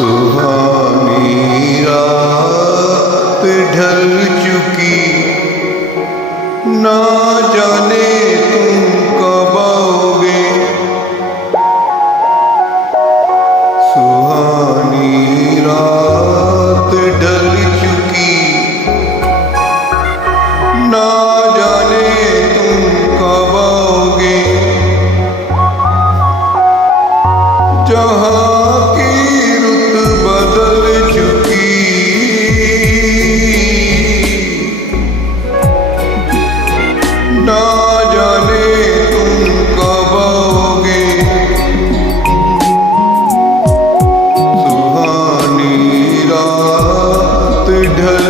सुहानी रात ढल चुकी, ना जाने तुम कब आओगे। सुहानी रात ढल चुकी, ना जाने तुम कब आओगे। जहाँ ना जाने तुम कब आओगे। सुहानी रात ढल